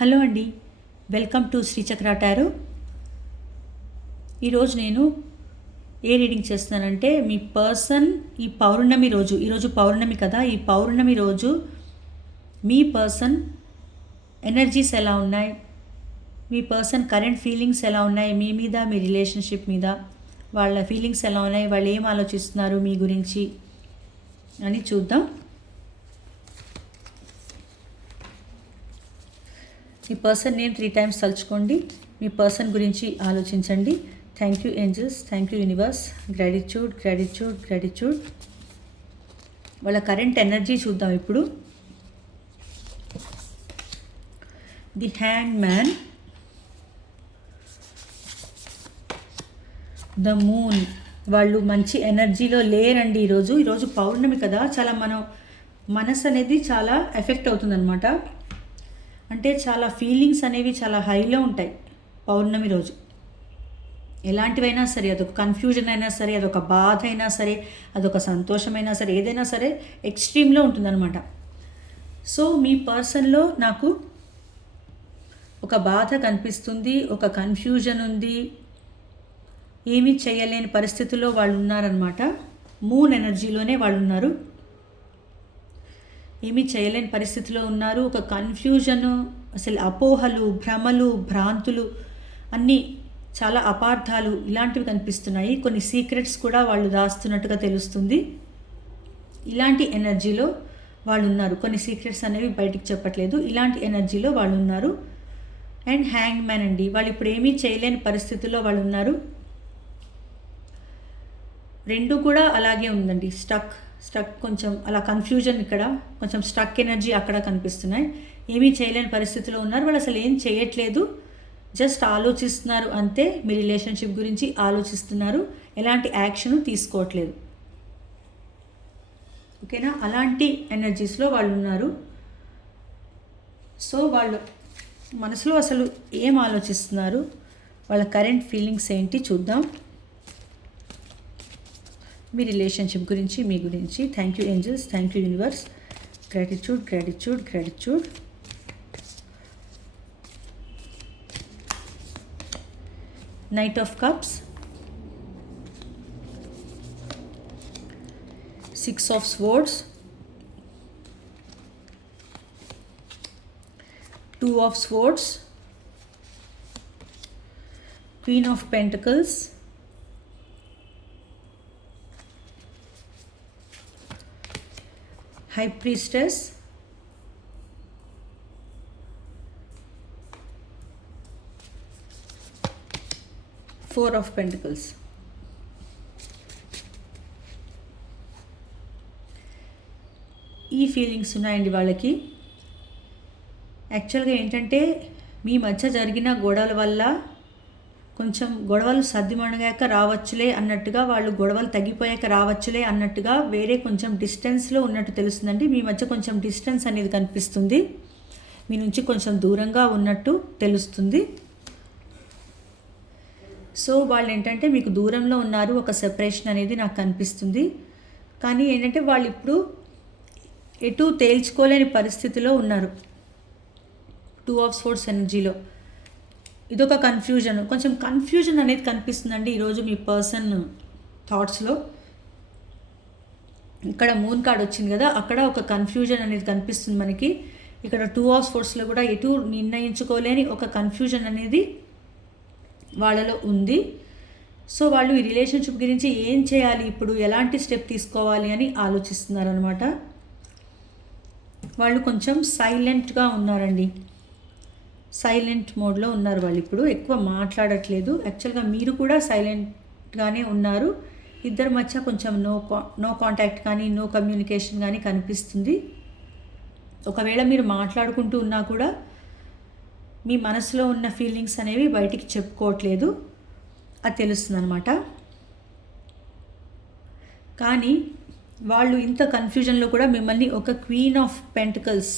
Hello అండి, welcome to Sri Chakra tarot. ఈరోజు నేను ఏ రీడింగ్ చేస్తున్నానంటే మీ పర్సన్ ఈ పౌర్ణమి రోజు, ఈరోజు పౌర్ణమి కదా, ఈ పౌర్ణమి రోజు మీ పర్సన్ ఎనర్జీస్ ఎలా ఉన్నాయి, మీ పర్సన్ కరెంట్ ఫీలింగ్స్ ఎలా ఉన్నాయి, మీ మీద, మీ రిలేషన్షిప్ మీద వాళ్ళ ఫీలింగ్స్ ఎలా ఉన్నాయి, వాళ్ళు ఏం ఆలోచిస్తున్నారు మీ గురించి అని చూద్దాం. మీ పర్సన్ నేమ్ 3 times తలుచుకోండి. మీ పర్సన్ గురించి ఆలోచించండి. Thank you angels, thank you universe, gratitude gratitude gratitude. వాళ్ళ కరెంట్ ఎనర్జీ చూద్దాం ఇప్పుడు. The hand man, the moon. వాళ్ళు మంచి ఎనర్జీలో లేరండి ఈరోజు పౌర్ణమి కదా, చాలా మనసు అనేది చాలా ఎఫెక్ట్ అవుతుందన్నమాట. అంటే చాలా ఫీలింగ్స్ అనేవి చాలా హైలో ఉంటాయి పౌర్ణమి రోజు. ఎలాంటివైనా సరే, అదొక కన్ఫ్యూజన్ అయినా సరే, అదొక బాధ అయినా సరే, అదొక సంతోషమైనా సరే, ఏదైనా సరే ఎక్స్ట్రీమ్లో ఉంటుందన్నమాట. సో మీ పర్సన్లో నాకు ఒక బాధ కనిపిస్తుంది, ఒక కన్ఫ్యూజన్ ఉంది, ఏమీ చేయలేని పరిస్థితుల్లో వాళ్ళు ఉన్నారనమాట. మూన్ ఎనర్జీలోనే వాళ్ళు ఉన్నారు, ఏమీ చేయలేని పరిస్థితిలో ఉన్నారు. ఒక కన్ఫ్యూజను, అసలు అపోహలు, భ్రమలు, భ్రాంతులు, అన్నీ చాలా అపార్థాలు ఇలాంటివి కనిపిస్తున్నాయి. కొన్ని సీక్రెట్స్ కూడా వాళ్ళు దాస్తున్నట్టుగా తెలుస్తుంది. ఇలాంటి ఎనర్జీలో వాళ్ళు ఉన్నారు. కొన్ని సీక్రెట్స్ అనేవి బయటికి చెప్పట్లేదు, ఇలాంటి ఎనర్జీలో వాళ్ళు ఉన్నారు. అండ్ హ్యాంగ్ మ్యాన్ అండి, వాళ్ళు ఇప్పుడు ఏమీ చేయలేని పరిస్థితుల్లో వాళ్ళు ఉన్నారు. రెండు కూడా అలాగే ఉందండి. స్టక్ కొంచెం అలా కన్ఫ్యూజన్, ఇక్కడ కొంచెం స్టక్ ఎనర్జీ అక్కడ కనిపిస్తున్నాయి. ఏమీ చేయలేని పరిస్థితిలో ఉన్నారు. వాళ్ళు అసలు ఏం చేయట్లేదు, జస్ట్ ఆలోచిస్తున్నారు అంతే. మీ రిలేషన్షిప్ గురించి ఆలోచిస్తున్నారు, ఎలాంటి యాక్షన్ తీసుకోవట్లేదు. ఓకేనా, అలాంటి ఎనర్జీస్లో వాళ్ళు ఉన్నారు. సో వాళ్ళు మనసులో అసలు ఏం ఆలోచిస్తున్నారు, వాళ్ళ కరెంట్ ఫీలింగ్స్ ఏంటి చూద్దాం. మీ రిలేషన్షిప్ గురించి, మీ గురించి. Thank you angels, thank you universe, gratitude gratitude gratitude. Knight of cups, 6 of swords, 2 of swords, Queen of Pentacles, High Priestess, Four of Pentacles. ఈ ఫీలింగ్స్ ఉన్నాయండి వాళ్ళకి. యాక్చువల్గా ఏంటంటే మీ మధ్య జరిగిన గొడవల వల్ల కొంచెం గొడవలు సర్దిమణగాక రావచ్చులే అన్నట్టుగా, వాళ్ళు గొడవలు తగ్గిపోయాక రావచ్చులే అన్నట్టుగా వేరే కొంచెం డిస్టెన్స్లో ఉన్నట్టు తెలుస్తుందండి. మీ మధ్య కొంచెం డిస్టెన్స్ అనేది కనిపిస్తుంది, మీ నుంచి కొంచెం దూరంగా ఉన్నట్టు తెలుస్తుంది. సో వాళ్ళు ఏంటంటే మీకు దూరంలో ఉన్నారు, ఒక సెపరేషన్ అనేది నాకు కనిపిస్తుంది. కానీ ఏంటంటే వాళ్ళు ఇప్పుడు ఎటు తేల్చుకోలేని పరిస్థితిలో ఉన్నారు. 2 of swords ఎనర్జీలో ఇదొక కన్ఫ్యూజన్, కొంచెం కన్ఫ్యూజన్ అనేది కనిపిస్తుందండి ఈరోజు మీ పర్సన్ థాట్స్లో. ఇక్కడ మూన్ కార్డ్ వచ్చింది కదా, అక్కడ ఒక కన్ఫ్యూజన్ అనేది కనిపిస్తుంది మనకి. ఇక్కడ 2 of swordsలో కూడా ఎటు నిర్ణయించుకోలేని ఒక కన్ఫ్యూజన్ అనేది వాళ్ళలో ఉంది. సో వాళ్ళు ఈ రిలేషన్షిప్ గురించి ఏం చేయాలి, ఇప్పుడు ఎలాంటి స్టెప్ తీసుకోవాలి అని ఆలోచిస్తున్నారు అనమాట. వాళ్ళు కొంచెం సైలెంట్గా ఉన్నారండి, సైలెంట్ మోడ్లో ఉన్నారు వాళ్ళు. ఇప్పుడు ఎక్కువ మాట్లాడట్లేదు. యాక్చువల్గా మీరు కూడా సైలెంట్గానే ఉన్నారు. ఇద్దరి మధ్య కొంచెం నో కాంటాక్ట్ కానీ, నో కమ్యూనికేషన్ కానీ కనిపిస్తుంది. ఒకవేళ మీరు మాట్లాడుకుంటూ ఉన్నా కూడా మీ మనసులో ఉన్న ఫీలింగ్స్ అనేవి బయటికి చెప్పుకోవట్లేదు, అది తెలుస్తుంది అనమాట. కానీ వాళ్ళు ఇంత కన్ఫ్యూజన్లో కూడా మిమ్మల్ని ఒక క్వీన్ ఆఫ్ పెంటికల్స్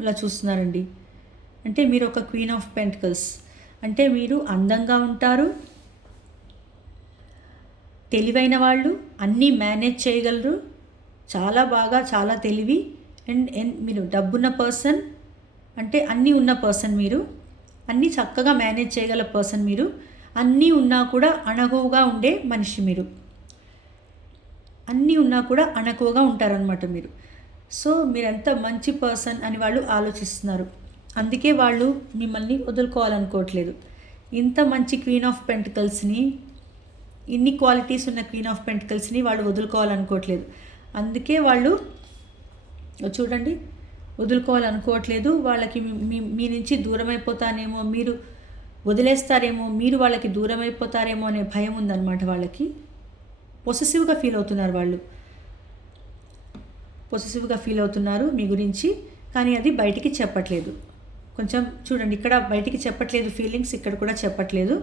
ఇలా చూస్తున్నారండి. అంటే మీరు ఒక క్వీన్ ఆఫ్ పెంటికల్స్ అంటే మీరు అందంగా ఉంటారు, తెలివైన వాళ్ళు, అన్నీ మేనేజ్ చేయగలరు, చాలా బాగా, చాలా తెలివి. అండ్ మీరు డబ్బున్న పర్సన్, అంటే అన్నీ ఉన్న పర్సన్ మీరు, అన్నీ చక్కగా మేనేజ్ చేయగల పర్సన్ మీరు, అన్నీ ఉన్నా కూడా అణకువగా ఉండే మనిషి మీరు, అన్నీ ఉన్నా కూడా అణకువగా ఉంటారనమాట మీరు. సో మీరు ఎంత మంచి పర్సన్ అని వాళ్ళు ఆలోచిస్తున్నారు, అందుకే వాళ్ళు మిమ్మల్ని వదులుకోవాలనుకోవట్లేదు. ఇంత మంచి క్వీన్ ఆఫ్ పెంటికల్స్ని, ఇన్ని క్వాలిటీస్ ఉన్న క్వీన్ ఆఫ్ పెంటికల్స్ని వాళ్ళు వదులుకోవాలనుకోవట్లేదు. అందుకే వాళ్ళు చూడండి వదులుకోవాలనుకోవట్లేదు. వాళ్ళకి మీ నుంచి దూరం అయిపోతానేమో, మీరు వదిలేస్తారేమో, మీరు వాళ్ళకి దూరం అయిపోతారేమో అనే భయం ఉందన్నమాట వాళ్ళకి. పొసెసివ్గా ఫీల్ అవుతున్నారు వాళ్ళు, పొసెసివ్గా ఫీల్ అవుతున్నారు మీ గురించి, కానీ అది బయటికి చెప్పట్లేదు. కొంచెం చూడండి, ఇక్కడ బయటికి చెప్పట్లేదు ఫీలింగ్స్, ఇక్కడ కూడా చెప్పట్లేదు.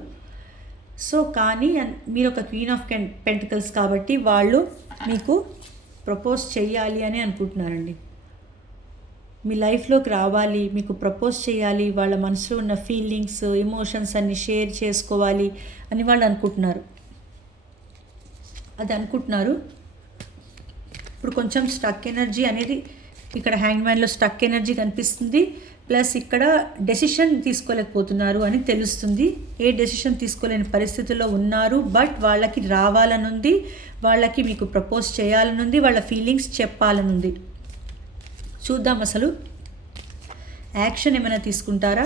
సో కానీ మీరు ఒక క్వీన్ ఆఫ్ పెంటికల్స్ కాబట్టి వాళ్ళు మీకు ప్రపోజ్ చేయాలి అని అనుకుంటున్నారండి. మీ లైఫ్లోకి రావాలి, మీకు ప్రపోజ్ చేయాలి, వాళ్ళ మనసులో ఉన్న ఫీలింగ్స్, ఎమోషన్స్ అన్ని షేర్ చేసుకోవాలి అని వాళ్ళు అనుకుంటున్నారు. అది అనుకుంటున్నారు. ఇప్పుడు కొంచెం స్టక్ ఎనర్జీ అనేది ఇక్కడ హ్యాంగ్ మ్యాన్లో స్టక్ ఎనర్జీ కనిపిస్తుంది. ప్లస్ ఇక్కడ డెసిషన్ తీసుకోలేకపోతున్నారు అని తెలుస్తుంది. ఏ డెసిషన్ తీసుకోలేని పరిస్థితుల్లో ఉన్నారు. బట్ వాళ్ళకి రావాలనుంది, వాళ్ళకి మీకు ప్రపోజ్ చేయాలనుంది, వాళ్ళ ఫీలింగ్స్ చెప్పాలనుంది. చూద్దాం అసలు యాక్షన్ ఏమైనా తీసుకుంటారా,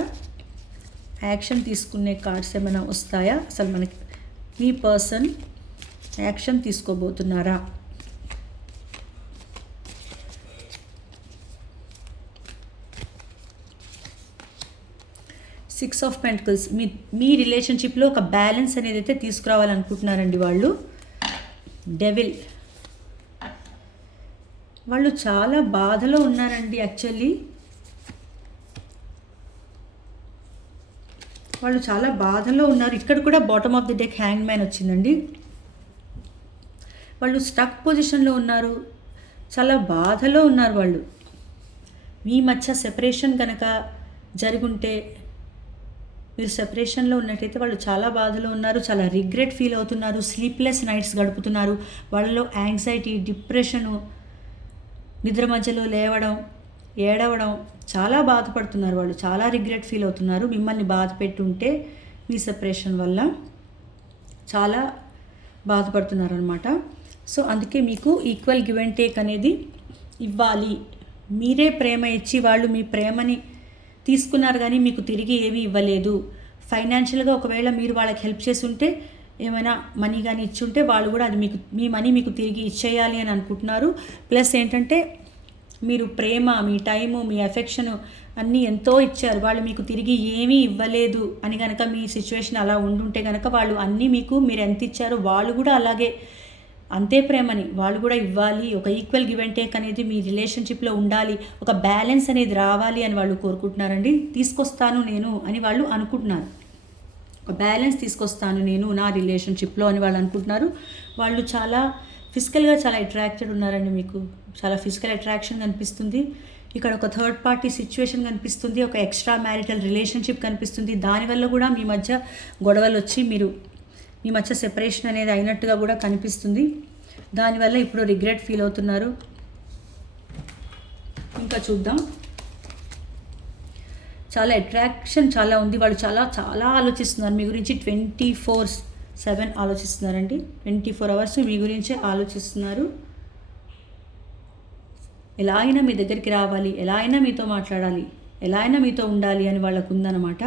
యాక్షన్ తీసుకునే కార్డ్స్ ఏమైనా వస్తాయా, అసలు మనకి మీ పర్సన్ యాక్షన్ తీసుకోబోతున్నారా. సిక్స్ ఆఫ్ పెంటికల్స్, మీ రిలేషన్షిప్లో ఒక బ్యాలెన్స్ అనేది అయితే తీసుకురావాలనుకుంటున్నారండి వాళ్ళు. డెవిల్, వాళ్ళు చాలా బాధలో ఉన్నారండి. యాక్చువల్లీ వాళ్ళు చాలా బాధలో ఉన్నారు. ఇక్కడ కూడా bottom of the deck hang man వచ్చిందండి. వాళ్ళు స్టక్ పొజిషన్లో ఉన్నారు, చాలా బాధలో ఉన్నారు వాళ్ళు. మీ మధ్య సెపరేషన్ కనుక జరుగుంటే, మీరు సెపరేషన్లో ఉన్నట్టయితే వాళ్ళు చాలా బాధలో ఉన్నారు, చాలా రిగ్రెట్ ఫీల్ అవుతున్నారు, స్లీప్లెస్ నైట్స్ గడుపుతున్నారు. వాళ్ళలో యాంగ్జైటీ, డిప్రెషను, నిద్ర మధ్యలో లేవడం, ఏడవడం, చాలా బాధపడుతున్నారు వాళ్ళు, చాలా రిగ్రెట్ ఫీల్ అవుతున్నారు. మిమ్మల్ని బాధ పెట్టుంటే మీ సెపరేషన్ వల్ల చాలా బాధపడుతున్నారు అనమాట. సో అందుకే మీకు ఈక్వల్ గివ్ అండ్ టేక్ అనేది ఇవ్వాలి. మీరే ప్రేమ ఇచ్చి వాళ్ళు మీ ప్రేమని తీసుకున్నారు కానీ మీకు తిరిగి ఏమీ ఇవ్వలేదు. ఫైనాన్షియల్గా ఒకవేళ మీరు వాళ్ళకి హెల్ప్ చేసి ఉంటే, ఏమైనా మనీ కానీ ఇచ్చి ఉంటే వాళ్ళు కూడా అది మీకు, మీ మనీ మీకు తిరిగి ఇచ్చేయాలి అని అనుకుంటున్నారు. ప్లస్ ఏంటంటే మీరు ప్రేమ, మీ టైము, మీ ఎఫెక్షను అన్నీ ఎంతో ఇచ్చారు, వాళ్ళు మీకు తిరిగి ఏమీ ఇవ్వలేదు అని కనుక మీ సిచ్యువేషన్ అలా ఉండుంటే కనుక వాళ్ళు అన్నీ మీకు, మీరు ఎంత ఇచ్చారో వాళ్ళు కూడా అలాగే అంతే ప్రేమని వాళ్ళు కూడా ఇవ్వాలి. ఒక ఈక్వల్ గివ్ అండ్ టేక్ అనేది మీ రిలేషన్షిప్లో ఉండాలి, ఒక బ్యాలెన్స్ అనేది రావాలి అని వాళ్ళు కోరుకుంటున్నారండి. తీసుకొస్తాను నేను అని వాళ్ళు అనుకుంటున్నారు, ఒక బ్యాలెన్స్ తీసుకొస్తాను నేను నా రిలేషన్షిప్లో అని వాళ్ళు అనుకుంటున్నారు. వాళ్ళు చాలా ఫిజికల్గా చాలా అట్రాక్టెడ్ ఉన్నారండి, మీకు చాలా ఫిజికల్ అట్రాక్షన్ కనిపిస్తుంది. ఇక్కడ ఒక థర్డ్ పార్టీ సిచ్యువేషన్ కనిపిస్తుంది, ఒక ఎక్స్ట్రా మ్యారిటల్ రిలేషన్షిప్ కనిపిస్తుంది. దానివల్ల కూడా మీ మధ్య గొడవలు వచ్చి మీ మధ్య సెపరేషన్ అనేది అయినట్టుగా కూడా కనిపిస్తుంది. దానివల్ల ఇప్పుడు రిగ్రెట్ ఫీల్ అవుతున్నారు. ఇంకా చూద్దాం, చాలా అట్రాక్షన్ చాలా ఉంది. వాళ్ళు చాలా చాలా ఆలోచిస్తున్నారు మీ గురించి. 24/7 ఆలోచిస్తున్నారండి. 24 hours మీ గురించే ఆలోచిస్తున్నారు. ఎలా అయినా మీ దగ్గరికి రావాలి, ఎలా అయినా మీతో మాట్లాడాలి, ఎలా అయినా మీతో ఉండాలి అని వాళ్ళకు ఉందన్నమాట.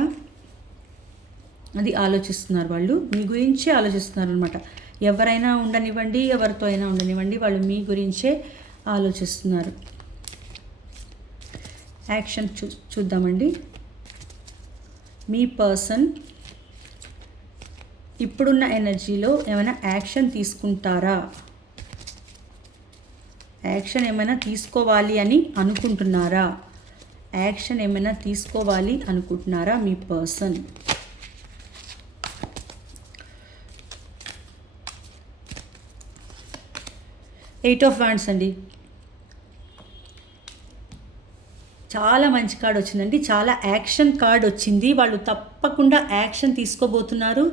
అది ఆలోచిస్తున్నారు, వాళ్ళు మీ గురించే ఆలోచిస్తున్నారు అనమాట. ఎవరైనా ఉండనివ్వండి, ఎవరితో అయినా ఉండనివ్వండి, వాళ్ళు మీ గురించే ఆలోచిస్తున్నారు. యాక్షన్ చూద్దామండి. మీ పర్సన్ ఇప్పుడున్న ఎనర్జీలో ఏమైనా యాక్షన్ తీసుకుంటారా, యాక్షన్ ఏమైనా తీసుకోవాలి అని అనుకుంటున్నారా, యాక్షన్ ఏమైనా తీసుకోవాలి అనుకుంటున్నారా మీ పర్సన్. ఎయిట్ ఆఫ్ వాండ్స్ అండి, చాలా మంచి కార్డ్ వచ్చిందండి, చాలా యాక్షన్ కార్డ్ వచ్చింది. వాళ్ళు తప్పకుండా యాక్షన్ తీసుకోబోతున్నారు,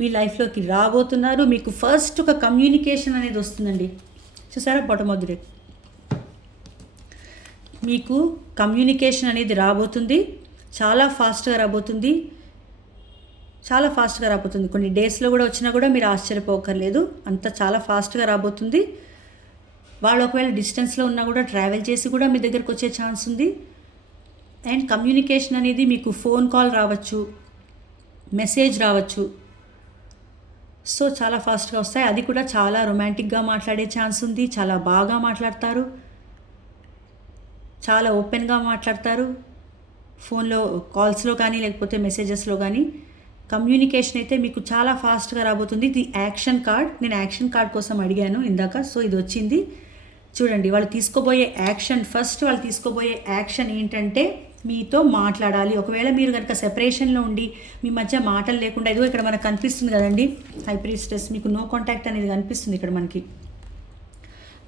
మీ లైఫ్లోకి రాబోతున్నారు. మీకు ఫస్ట్ ఒక కమ్యూనికేషన్ అనేది వస్తుందండి. చూసారా బాటమ్ ఆఫ్ ది డెక్. మీకు కమ్యూనికేషన్ అనేది రాబోతుంది, చాలా ఫాస్ట్గా రాబోతుంది, చాలా ఫాస్ట్గా రాబోతుంది. కొన్ని డేస్లో కూడా వచ్చినా కూడా మీరు ఆశ్చర్యపోకర్లేదు, అంత చాలా ఫాస్ట్గా రాబోతుంది. వాళ్ళు ఒకవేళ డిస్టెన్స్లో ఉన్నా కూడా ట్రావెల్ చేసి కూడా మీ దగ్గరకు వచ్చే ఛాన్స్ ఉంది. అండ్ కమ్యూనికేషన్ అనేది మీకు ఫోన్ కాల్ రావచ్చు, మెసేజ్ రావచ్చు. సో చాలా ఫాస్ట్గా వస్తాయి. అది కూడా చాలా రొమాంటిక్గా మాట్లాడే ఛాన్స్ ఉంది. చాలా బాగా మాట్లాడతారు, చాలా ఓపెన్గా మాట్లాడతారు ఫోన్లో, కాల్స్లో కానీ లేకపోతే మెసేజెస్లో కానీ. కమ్యూనికేషన్ అయితే మీకు చాలా ఫాస్ట్గా రాబోతుంది. ఇది యాక్షన్ కార్డ్, నేను యాక్షన్ కార్డ్ కోసం అడిగాను ఇందాక. సో ఇది వచ్చింది చూడండి. వాళ్ళు తీసుకోబోయే యాక్షన్, ఫస్ట్ వాళ్ళు తీసుకోబోయే యాక్షన్ ఏంటంటే మీతో మాట్లాడాలి. ఒకవేళ మీరు కనుక సెపరేషన్లో ఉండి మీ మధ్య మాటలు లేకుండా, ఇదిగో ఇక్కడ మనకు కనిపిస్తుంది కదండి హై ప్రీస్టెస్, మీకు నో కాంటాక్ట్ అనేది కనిపిస్తుంది. ఇక్కడ మనకి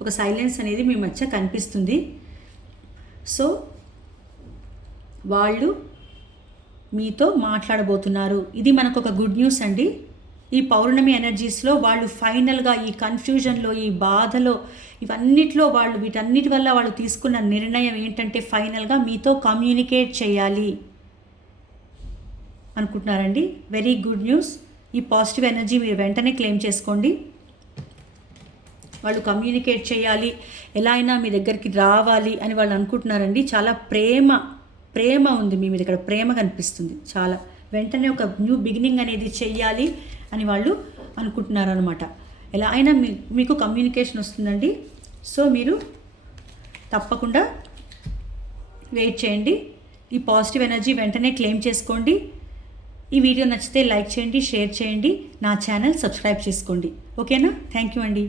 ఒక సైలెన్స్ అనేది మీ మధ్య కనిపిస్తుంది. సో వాళ్ళు మీతో మాట్లాడబోతున్నారు. ఇది మనకు ఒక గుడ్ న్యూస్ అండి. ఈ పౌర్ణమి ఎనర్జీస్లో వాళ్ళు ఫైనల్గా ఈ కన్ఫ్యూజన్లో, ఈ బాధలో, ఇవన్నిట్లో వాళ్ళు, వీటన్నిటి వల్ల వాళ్ళు తీసుకున్న నిర్ణయం ఏంటంటే ఫైనల్గా మీతో కమ్యూనికేట్ చేయాలి అనుకుంటున్నారండి. Very good news. ఈ పాజిటివ్ ఎనర్జీ మీరు వెంటనే క్లెయిమ్ చేసుకోండి. వాళ్ళు కమ్యూనికేట్ చేయాలి, ఎలా అయినా మీ దగ్గరికి రావాలి అని వాళ్ళు అనుకుంటున్నారండి. చాలా ప్రేమ ఉంది మీ మీద, ఇక్కడ ప్రేమ కనిపిస్తుంది చాలా. వెంటనే ఒక న్యూ బిగినింగ్ అనేది చెయ్యాలి అని వాళ్ళు అనుకుంటున్నారు అనమాట. ఎలా అయినా మీకు కమ్యూనికేషన్ వస్తుందండి. సో మీరు తప్పకుండా వెయిట్ చేయండి. ఈ పాజిటివ్ ఎనర్జీ వెంటనే క్లెయిమ్ చేసుకోండి. ఈ వీడియో నచ్చితే లైక్ చేయండి, షేర్ చేయండి, నా ఛానల్ సబ్స్క్రైబ్ చేసుకోండి. ఓకేనా? థ్యాంక్ యూ అండి.